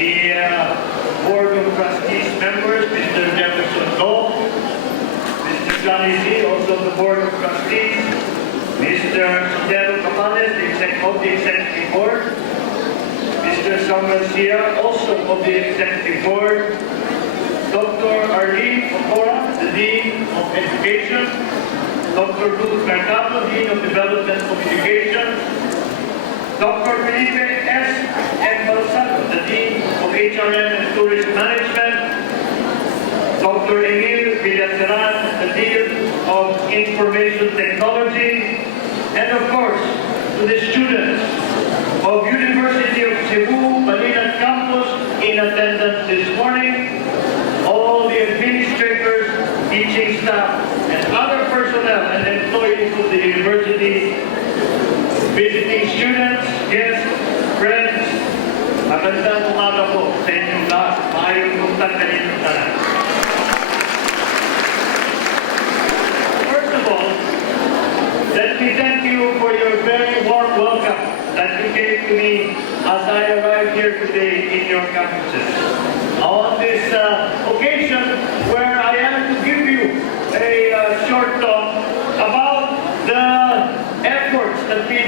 Board of Trustees members, Mr. Jefferson Dole, Mr. Johnny Z, also of the Board of Trustees, Mr. Sotero Capales, of the Executive Board, Mr. Samuel Sia, also of the Executive Board, Dr. Arlene Ocora, the Dean of Education, Dr. Ruth Mercado, Dean of Development Communication, Dr. Felipe S. Embalsado, the Dean of HRM and Tourism Management, Dr. Emil Villaseran, the Dean of Information Technology, and of course, to the students of University of Cebu, Balinan Campus in attendance this morning, all the administrators, teaching staff, and other personnel and employees of the university, visiting students, guests, friends, magandang umaga po sa inyong lahat. Maayong buntag kanilang tanan. First of all, let me thank you for your very warm welcome that you gave to me as I arrived here today in your campuses. On this occasion where I am to give you a short talk about the efforts that the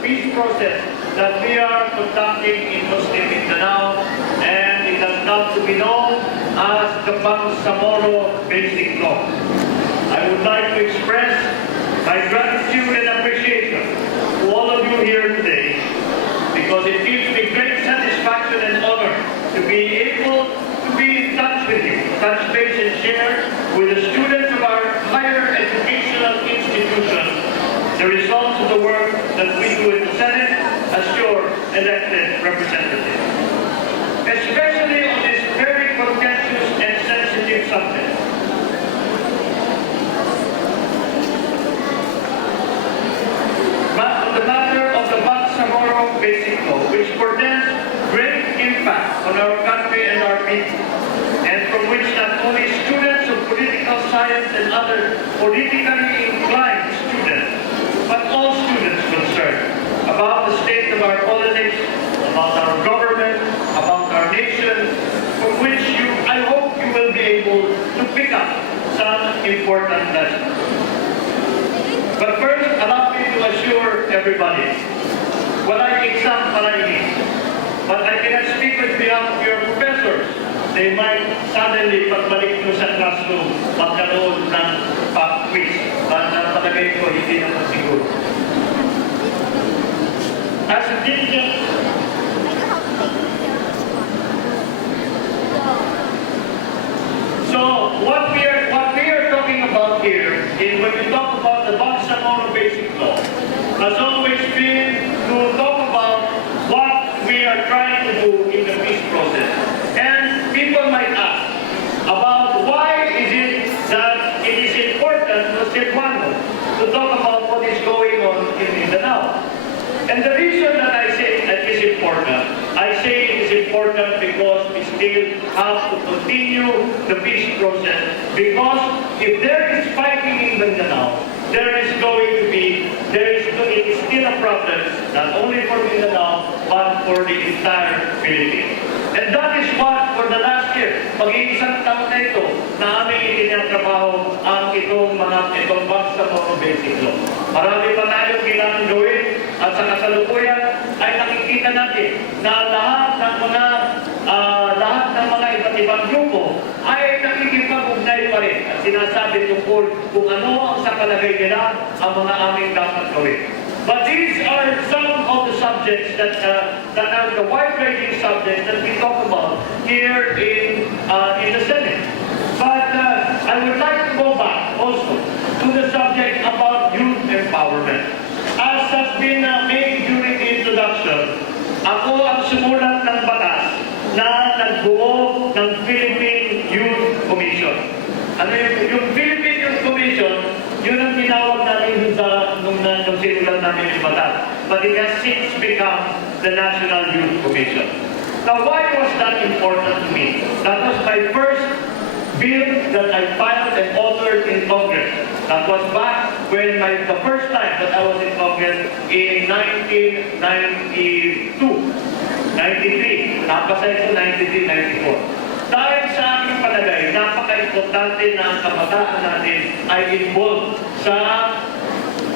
peace process that we are conducting in Muslim Mindanao, and it has come to be known as the Bangsamoro Basic Law. I would like to express my gratitude and appreciation to all of you here today, because it gives me great satisfaction and honor to be able to be in touch with you, touch base and share with the students of our higher educational institutions the results of the work that we do in the Senate as your elected representative. Especially on this very contentious and sensitive subject. But on the matter of the Bangsamoro Basic Law, which portends great impact on our country and our people, and from which not only students of political science and other politically inclined students, but all students concerned about the state of our politics, about our government, about our nation, from which I hope you will be able to pick up some important lessons. But first, allow me to assure everybody, walang exam para ini. But I cannot speak with behalf of your professors. They might suddenly, pagbalik nyo sa classroom, magkaroon ng pop-quiz. At palagay ko, hindi naman siguro. As a diligent So what we are talking about here is when we talk about the Bangsamoro Basic Law, has always been to talk about what we are trying to do in the peace process. And people might ask about why is it that it is important to Cebuano to talk about what is going on in Mindanao. And the reason that I say that is important, I say it is important because we still have to continue the peace process, because if there is fighting in Mindanao, it is still a problem, not only for Mindanao, but for the entire Philippines. And that is what, for the last year, pag-iisang taon na ito, na aming itinatrabaho ang itong Bangsamoro Basic Law. Marami pa tayong kailangan gawin, at sa kasalukuyan ay nakikita natin na lahat ng mga iba't ibang grupo ay nakikipag-ugnay pa rin at sinasabi tungkol kung ano ang sa palagay nila ang mga aming dapat gawin. But these are some of the subjects that are the wide-ranging subjects that we talk about here in the Senate. But I would like to go back also to the subject about youth empowerment. As has been made during the introduction, ako ang sumulat ng batas na nagbuo ng Philippine Youth Commission. Ano yung Philippine Youth Commission, yun ang tinawag namin nung sinulat namin yung batas. But it has since become the National Youth Commission. Now, why was that important to me? That was my first bill that I filed and authored in Congress. That was back when the first time that I was in Congress in 1992, 93. napasa ito 93-94. Dahil sa aking palagay, napaka-importante na ang kabataan natin ay involved sa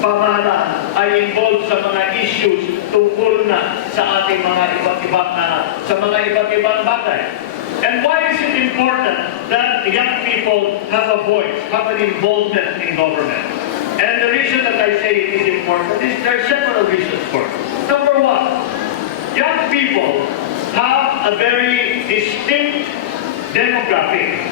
pamahalaan, ay involved sa mga issues tungkol na sa ating mga iba't ibang bagay. And why is it important that young people have a voice, have an involvement in government? And the reason that I say it is important is there are several reasons for it. Number one, young people have a very distinct demographic.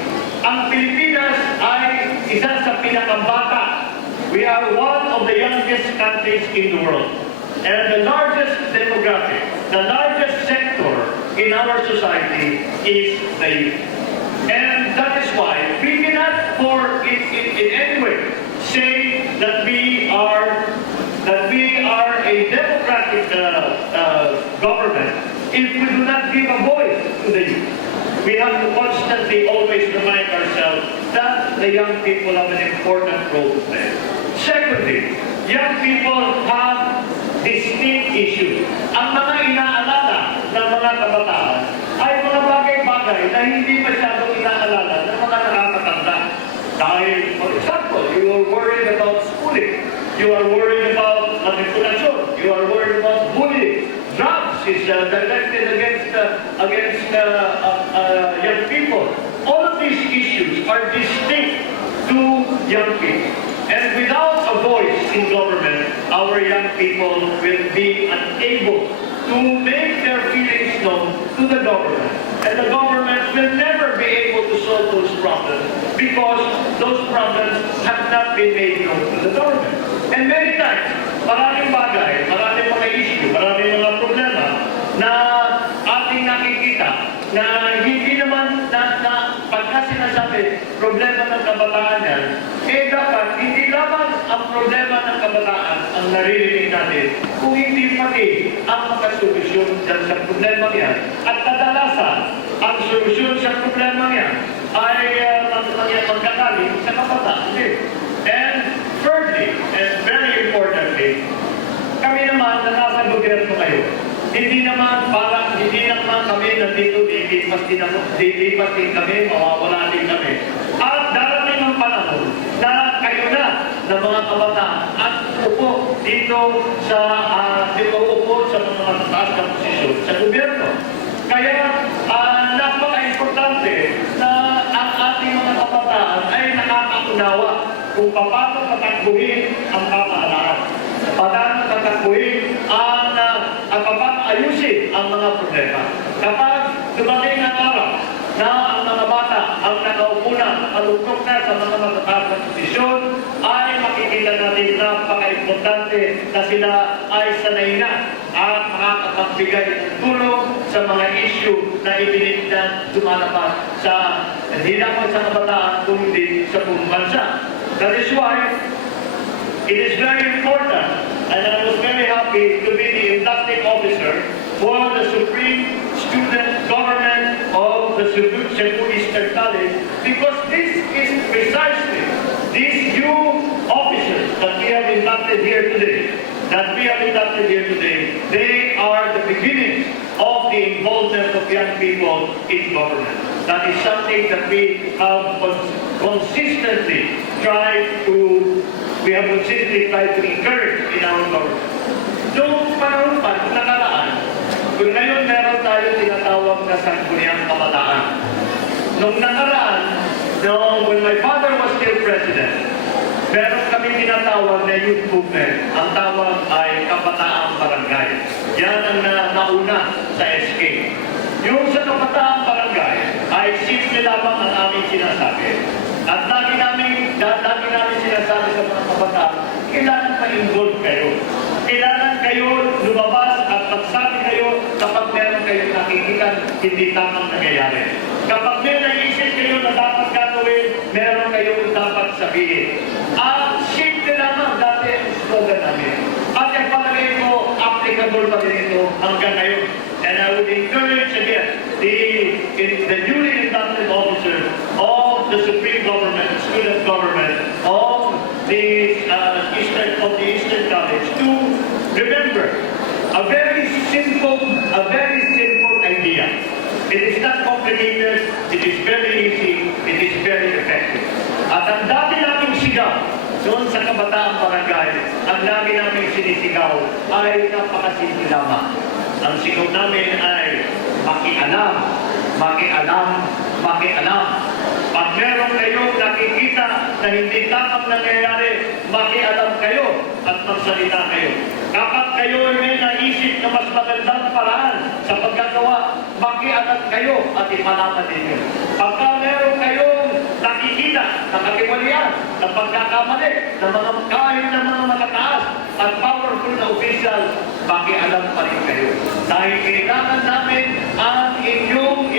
Ang Pilipinas ay isa sa pinakabata. We are one of the youngest countries in the world. And the largest demographic, the largest sector in our society is the youth. And that is why we cannot in any way say that we are a democratic government if we do not give a voice to the youth. We have to constantly always remind ourselves that the young people have an important role to play. Secondly, young people have distinct issues. Ang mga inaalala ng mga kabataan ay mga bagay-bagay na hindi masyadong inaalala ng mga nakakatanda. Dahil, for example, you are worried about schooling. You are worried about manipulation. You are worried about bullying. Drugs is directed against young people. All of these issues are distinct to young people. And without a voice in government, our young people will be unable to make their feelings known to the government. And the government will never be able to solve those problems because those problems have not been made known to the government. And many times, maraming bagay, maraming mga issue, maraming mga problema na ating nakikita na hindi naman pagka sinasabi problema ng kabataan yan, dapat hindi lamang ang problema ng kabataan ang naririnig natin kung hindi pati ang makasolusyon dyan sa problema yan. At kadalasan, ang solusyon sa problema yan ay magkakaling sa kabataan din. And thirdly, and very importantly, kami naman na nasa gobyerno ngayon, hindi naman kami nandito, lilipas din kami, mawawala din kami. At darating ang panahon na kayo na ng mga kabataan at upo dito sa mga mataas na posisyon sa gobyerno. Kaya napaka-importante na ang ating mga kabataan ay nakakaunawa kung paano tatakbuhin ang pamahalaan. Paano tatakbuhin paano ayusin ang mga problema. Kapag dumating ang araw na ang mga bata ang nakaupo na, malugtog na sa mga matataas na posisyon, ay makikita natin na napaka-importante na sila ay sanay na at makakapagbigay ng tulong sa mga issue na ibinit na lumalabas sa hindi lamang sa kabataan kundi sa buong bansa. That is why it is very important, and I was very happy to be the inducting officer for the Supreme Student Government of the Cebu Eastern College, because this is precisely these new officers that we have inducted here today, they are the beginning of the involvement of young people in government. That is something that we have consistently tried to encourage in our government. Noong panahon pa, noong nakaraan, kung ngayon meron tayo tinatawag na sangguniang kabataan. Noong nakaraan, when my father was still president, meron kami tinatawag na youth movement. Ang tawag ay Kabataang Barangay. Yan ang nauna sa SK. Yung sa Kabataang Barangay ay simple lamang ang aming sinasabi. At lagi namin sinasabi sa mga kabataan, kailangan ma-involve kayo. Kailangan kayo lumabas at magsabi kayo kapag meron kayo nakikita hindi tamang nangyayari. Kapag may naisip kayo na dapat gagawin, meron kayong dapat sabihin. At simple lamang dati ang slogan namin. At yung palagay ko, applicable pa rin ito hanggang ngayon. And I would encourage again the newly inducted officers of the Supreme Government, Student Government of the Eastern College to remember a very simple idea. coordinated, it is very easy, it is very effective. At ang dati naming sigaw, doon sa Kabataan Barangay, ang dami naming sinisigaw ay napakasimple lamang. Ang sigaw namin ay makialam, makialam, makialam. Pag meron kayong nakikita na hindi tamang nangyayari, makialam kayo at magsalita kayo. Kapag kayo may naisip na mas magandang paraan sa pagkagawa, makialam kayo at ipalaman ninyo. Pagka meron kayong nakikita na katiwalian, na pagkakamali, na mga kahit ng mga matataas at powerful na official, makialam pa rin kayo. Dahil kailangan namin ang inyong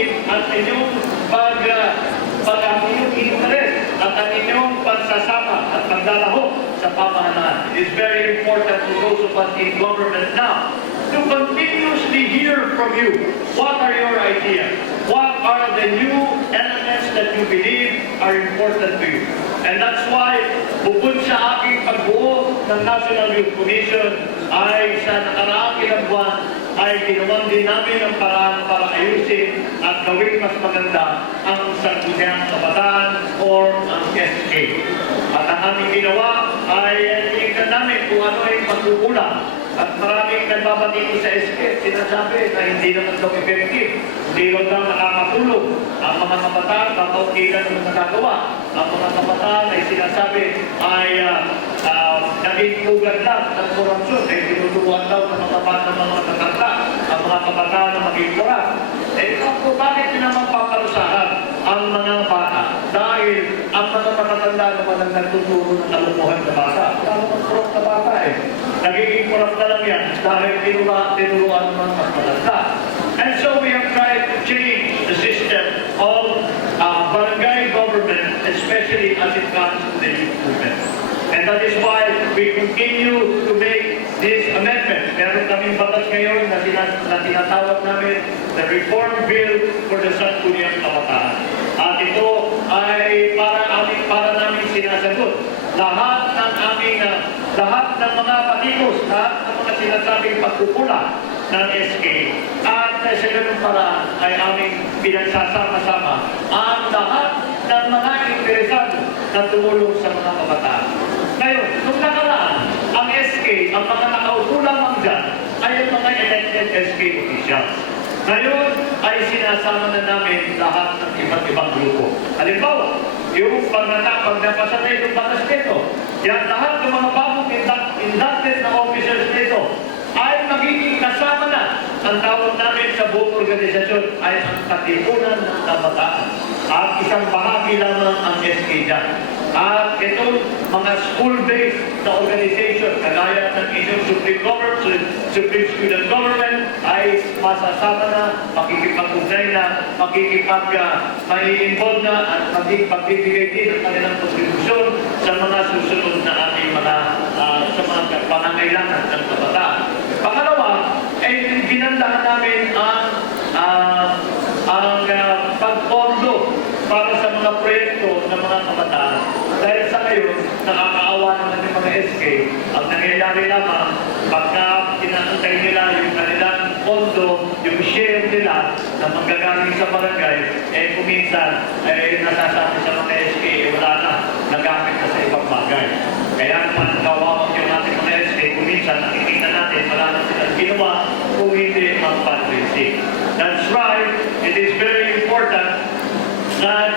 interest at ang inyong pagsasama at pagdalaho sa pamahalaan. It is very important to those of us in government now to continuously hear from you. What are your ideas? What are the new elements that you believe are important to you? And that's why, bukod sa aking pagbuo ng National Youth Commission, ay sa nakaraang ilang buwan, ay ginawan din namin ang paraan para ayusin at gawing mas maganda ang Sangguniang Kabataan or ang SK. At ang aming ginawa ay tinignan namin kung ano ay pagkukulang. At maraming nagbabatiko sa SK, sinasabi na hindi naman daw effective, hindi lang daw nakakatulong. Ang mga kabataan, kakaukilan ng nagagawa. Ang mga kabataan ay sinasabi ay naging pugad lang ng korupsyon, ay tinuturuan daw ng mga mga tatanda, ang mga kabataan na maging korap. Eh, bakit naman paparusahan ang mga bata? Dahil ang mga matatanda naman ang nagtuturo ng kalukuhan na bata. Wala naman korap na bata eh. Nagiging korap na lang yan dahil tinuruan ng mga matanda. And so we have tried to change the system of barangay government, especially as it comes to the youth movement. And that is why we continue to make this amendment. Meron kaming batas ngayon na tinatawag namin the Reform Bill for the Sangguniang Kabataan. At ito ay para namin sinasagot lahat ng mga patikos, lahat ng mga sinasabing pagkukulang ng SK. At sa ganung paraan ay aming pinagsasama-sama ang lahat ng mga interesado na tumulong sa mga kabataan. Ngayon, nung nakaraan, ang SK, ang mga nakaupo lamang dyan, ay ang mga elected SK officials. Ngayon, ay sinasama na namin lahat ng iba't ibang grupo. Halimbawa, yung pagnapasa na itong batas nito, yan lahat ng mga bagong inducted na officers nito, ay magiging kasama na. Ang tawag namin sa buong organisasyon ay ang Katipunan ng Kabataan. At isang bahagi lamang ang SK dyan. At itong mga school-based na organization, kagaya ng inyong Supreme Student Government, ay masasama na, makikipag-ugnay na, mai-involve na, at magbibigay din ang kanilang kontribusyon sa mga susunod na ating sa mga pangangailangan ng kabataan. Pangalawa, ay ginandahan namin ang pagpondo para sa mga proyekto ng mga kabataan. Dahil sa ngayon, nakakaawa naman yung mga SK. Ang nangyayari lamang, pagka inaantay nila yung kanilang pondo, yung share nila na manggagaling sa barangay, eh kuminsan, nasasabi sa mga SK, wala na, nagamit na sa ibang bagay. Kaya naman, kawawag yung ating mga SK, kuminsan, nakikita natin, wala na silang ginawa kung hindi ang fundraising. That's right, it is very important that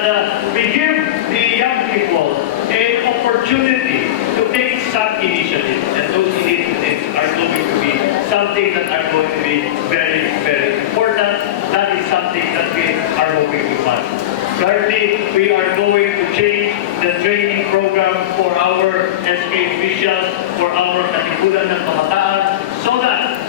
we give the young people an opportunity to take some initiatives. And those initiatives are going to be something that are going to be very, very important. That is something that we are hoping to fund. Thirdly, we are going to change the training program for our SK officials, for our Katipunan ng Kabataan, so that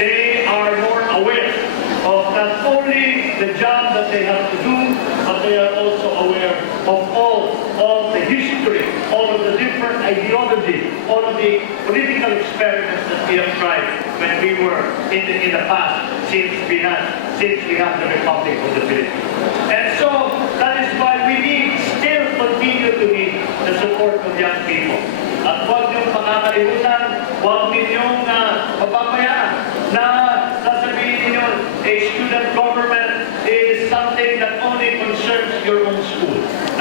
they are more aware of not only the job that they have to do, but they are also aware of all the history, all of the different ideologies, all of the political experiments that we have tried when we were in the past, since we have the Republic of the Philippines. And so that is why we still continue to need the support of young people. At huwag niyong makakalimutan, huwag ninyong papabayaan na sasabihin ninyo, a student government is something that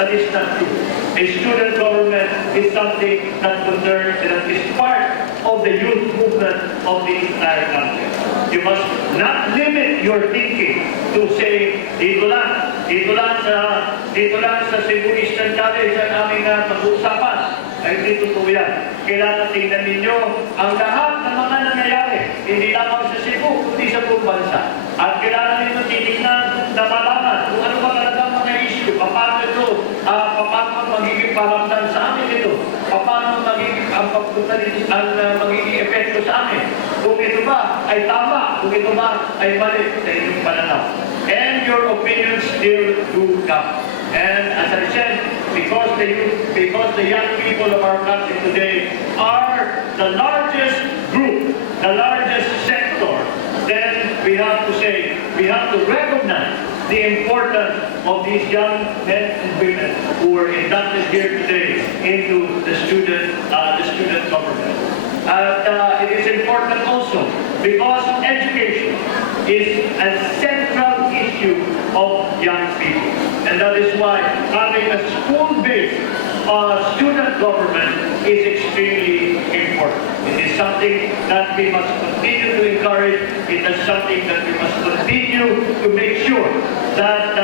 that is not true. A student government is something that concerns and that is part of the youth movement of the entire country. You must not limit your thinking to say, dito lang sa Cebu Eastern College ang aming pag-uusapan. Ay hindi totoo yan. Kailangan tingnan ninyo ang lahat ng mga nangyayari, hindi lamang sa Cebu, kundi sa buong bansa. At kailangan ninyo titignan na malaman kung ano ba talaga mga issue, paano ito, paano magiging paramdam sa amin ito, paano magiging magiging epekto sa amin, kung ito ba ay tama, kung ito ba ay mali sa inyong pananaw. And your opinions still do count. And as I said, because the young people of our country today are the largest group, the largest sector, then we have to say, we have to recognize the importance of these young men and women who were inducted here today into the student government. It is important also because education is a central issue of young people. And that is why having a school-based student government is extremely important. It is something that we must continue to encourage. It is something that we must continue to make sure that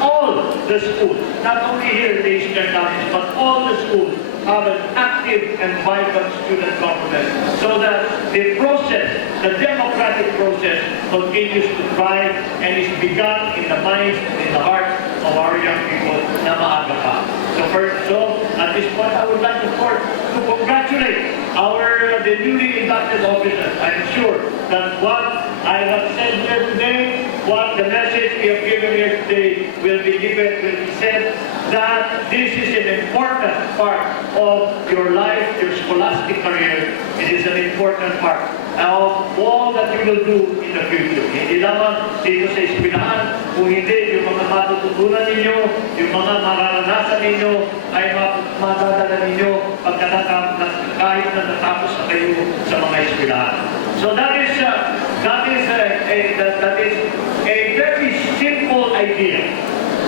all the schools, not only here in the Eastern College, but all the schools have an active and vibrant student government so that the process, the democratic process, continues to thrive and is begun in the minds and in the hearts of our young people na maaga pa. So at this point, I would like to congratulate the newly inducted officers. I am sure that what I have said here today, what the message we have given here today will be said, that this is an important part of your life, your scholastic career. It is an important part of all that you will do in the future. Hindi lamang dito sa eskwelahan, kung hindi yung mga matututunan ninyo, yung mga mararanasan ninyo, ay madadala ninyo kahit na natapos na kayo sa mga eskwelahan. So that is a very simple idea,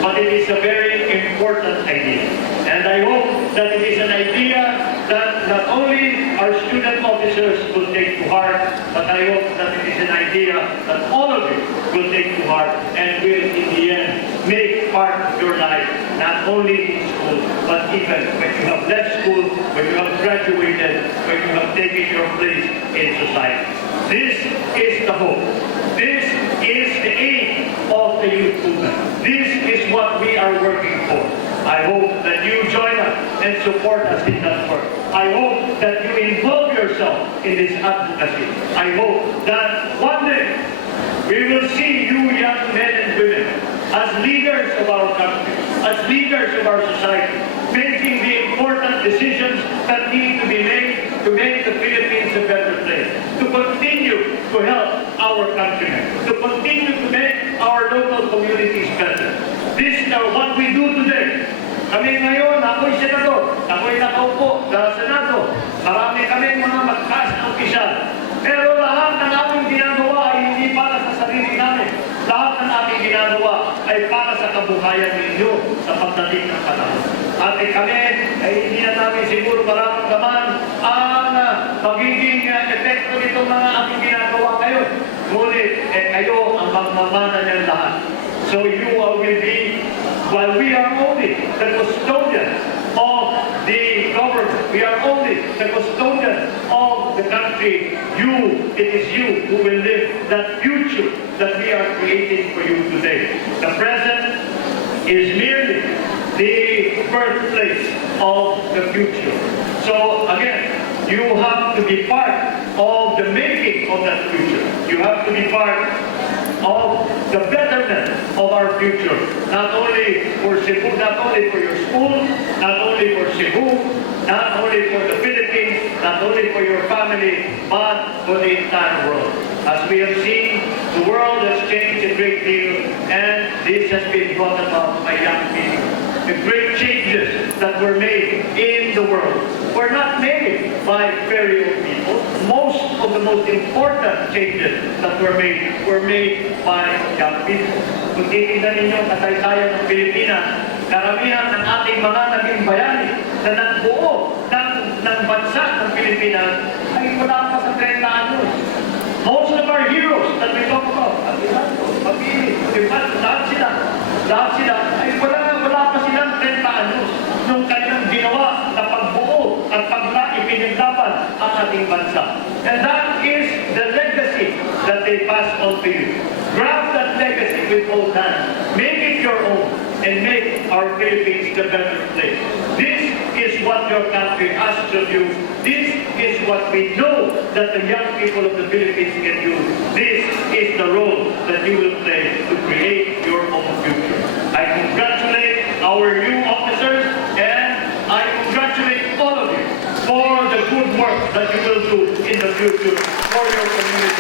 but it is a very important idea. And I hope that it is an idea that not only our student officers will take to heart, but I hope that it is an idea that all of you will take to heart and will, in the end, make part of your life, not only in school, but even when you have left school, when you have graduated, when you have taken your place in society. This is the hope. This is the aim of the youth movement. This is what we are working for. I hope that you join us and support us in that work. I hope that you involve yourself in this advocacy. I hope that one day we will see you young men and women as leaders of our country, as leaders of our society, making the important decisions that need to be made to make the Philippines a better place, to continue to help our countrymen, to continue to make our local communities better. This is what we do today. Kami ngayon, ako'y senador, ako'y nakaupo sa Senado. Marami kami mga magkas na opisyal. Pero lahat ng aming ginagawa ay hindi para sa sarili namin. Lahat ng aming ginagawa ay para sa kabuhayan ninyo sa pagdating ng panahon. At kami ay hindi na namin siguro mararamdaman ang magiging epekto nitong mga aming ginagawa ngayon. Ngunit kayo ang magmamana niyan lahat. So you will be, while we are only the custodians of the government, we are only the custodians of the country, it is you who will live that future that we are creating for you today. The present is merely the birthplace of the future. So again, you have to be part of the making of that future. You have to be part of the betterment of our future, not only for Cebu, not only for your school, not only for Cebu, not only for the Philippines, not only for your family, but for the entire world. As we have seen, the world has changed a great deal, and this has been brought about by young people. The great changes that were made in the world were not made by very old people. Most of the most important changes that were made by young people. Kung titignan ninyo ang kasaysayan ng Pilipinas, karamihan ng ating mga naging bayani na nagbuo ng bansa ng Pilipinas ay wala pa sa 30 anyos. Most of our heroes that we talk about, Aguinaldo, Mabini, lahat sila ay wala pa silang 30 anyos nung kanilang ginawa na pagbuo at pinaglaban ang ating bansa. And that is the legacy that they pass on to you. Grab that legacy with both hands. Make it your own and make our Philippines the better place. This is what your country has to do. This is what we know that the young people of the Philippines can do. This is the role that you will play to create your own future. I congratulate our new officers and I congratulate all of you for the good work that you will do in the future for your community.